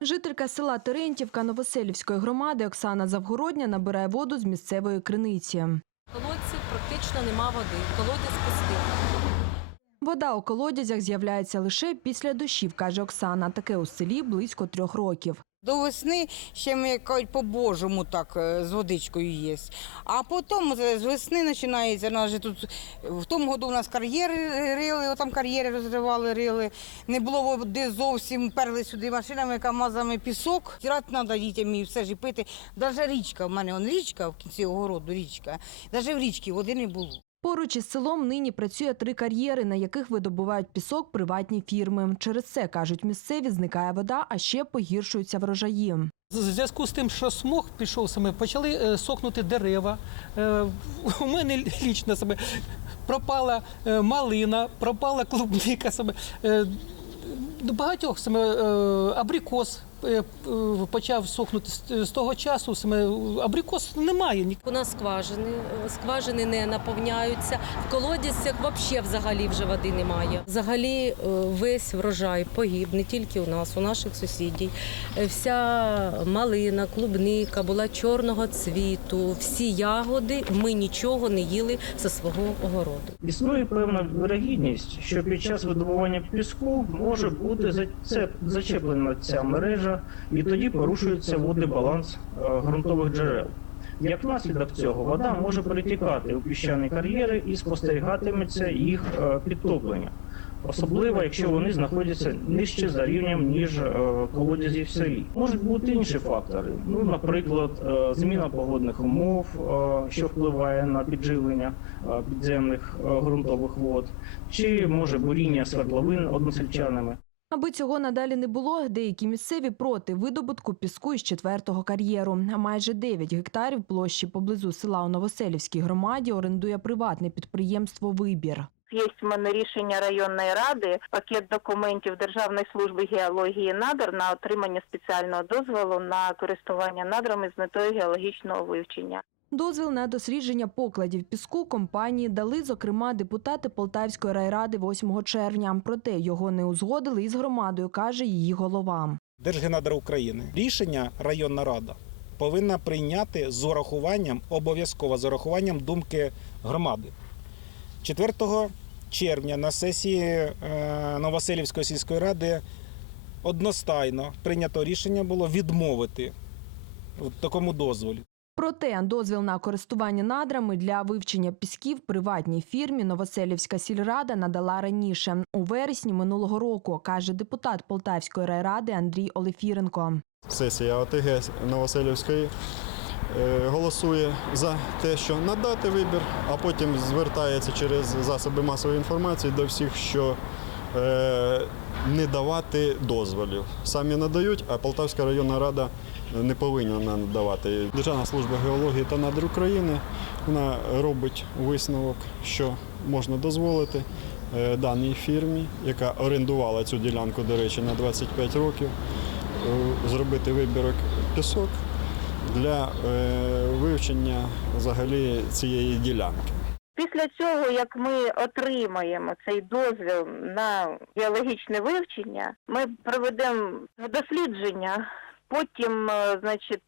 Жителька села Терентівка Новоселівської громади Оксана Завгородня набирає воду з місцевої криниці. колодців практично нема води. Колодязь пустий. Вода у колодязях з'являється лише після дощів, каже Оксана. Таке у селі близько трьох років. До весни ще ми кажуть, по-божому так е, з водичкою є. А потім з весни починається. Нас же тут в тому году у нас кар'єри рили, там кар'єри розривали, рили. Не було води зовсім, перли сюди машинами, камазами пісок. Стирати треба дітям і все ж пити. Навіть річка, в мене он річка в кінці огороду, річка. Навіть в річці води не було. Поруч із селом нині працює три кар'єри, на яких видобувають пісок приватні фірми. Через це, кажуть місцеві, зникає вода, а ще погіршуються врожаї. Зв'язку з тим, що смог пішов саме, почали е, сохнути дерева. Е, у мене лічно саме пропала е, малина, пропала клубника саме. Е, багатьох саме е, абрикос е, е, почав сохнути з, того часу. Саме абрикос немає. ні- У нас скважини, е, скважини не наповняються. В колодязях взагалі взагалі вже води немає. Взагалі е, весь врожай погиб не тільки у нас, у наших сусідів. Е, Вся малина, клубника була чорного цвіту, всі ягоди. Ми нічого не їли зі свого огороду. Існує певна вирогідність, що під час видобування піску може бути зачеплена ця мережа, і тоді порушується водний баланс е, ґрунтових джерел. Як наслідок цього, вода може перетікати у піщані кар'єри і спостерігатиметься їх е, підтоплення, особливо якщо вони знаходяться нижче за рівнем, ніж е, колодязі в селі. Можуть бути інші фактори. Ну, наприклад, зміна погодних умов, що впливає на підживлення підземних ґрунтових вод, чи може буріння свердловин односельчанами. Аби цього надалі не було, деякі місцеві проти видобутку піску із четвертого кар'єру. А майже 9 гектарів площі поблизу села у Новоселівській громаді орендує приватне підприємство Вибір. Є в мене рішення районної ради, пакет документів Державної служби геології надр на отримання спеціального дозволу на користування надрами з метою геологічного вивчення. Дозвіл на дослідження покладів піску компанії дали, зокрема, депутати Полтавської райради 8 червня. Проте його не узгодили із громадою, каже її голова. Держгенадра України. Рішення районна рада повинна прийняти з урахуванням, обов'язково з урахуванням думки громади. 4 червня на сесії е, Новоселівської сільської ради одностайно прийнято рішення було відмовити в такому дозволі. Проте дозвіл на користування надрами для вивчення пісків приватній фірмі Новоселівська сільрада надала раніше у вересні минулого року, каже депутат Полтавської райради Андрій Олефіренко. Сесія ОТГ Новоселівської е, голосує за те, що надати вибір, а потім звертається через засоби масової інформації до всіх, що е, не давати дозволів. Самі надають, а Полтавська районна рада не повинна надавати. Державна служба геології та надр України вона робить висновок, що можна дозволити е, даній фірмі, яка орендувала цю ділянку, до речі, на 25 років, е, зробити вибірок пісок для е, вивчення взагалі цієї ділянки. Після цього, як ми отримаємо цей дозвіл на геологічне вивчення, ми проведемо дослідження, потім, е, значить,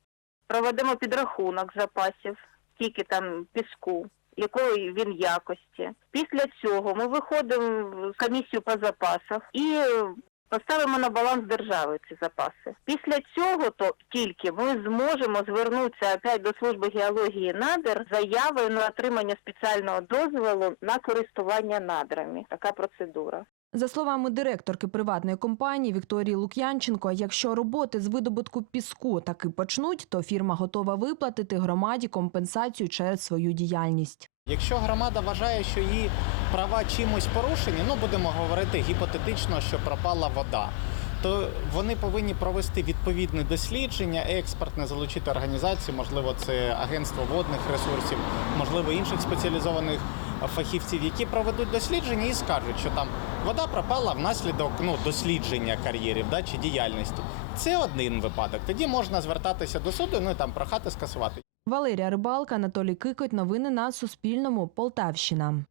проведемо підрахунок запасів, скільки там піску, якої він якості. Після цього ми виходимо в комісію по запасах і поставимо на баланс держави ці запаси. Після цього то тільки ми зможемо звернутися опять до служби геології надр заявою на отримання спеціального дозволу на користування надрами. Така процедура. За словами директорки приватної компанії Вікторії Лук'янченко, якщо роботи з видобутку піску таки почнуть, то фірма готова виплатити громаді компенсацію через свою діяльність. Якщо громада вважає, що її права чимось порушені, ну будемо говорити гіпотетично, що пропала вода, то вони повинні провести відповідне дослідження, експертне, залучити організації, можливо, це агентство водних ресурсів, можливо, інших спеціалізованих фахівців, які проведуть дослідження і скажуть, що там вода пропала внаслідок ну, дослідження кар'єрів да, чи діяльності. Це один випадок. Тоді можна звертатися до суду, ну і там прохати скасувати. Валерія Рибалка, Анатолій Кикоть. Новини на Суспільному. Полтавщина.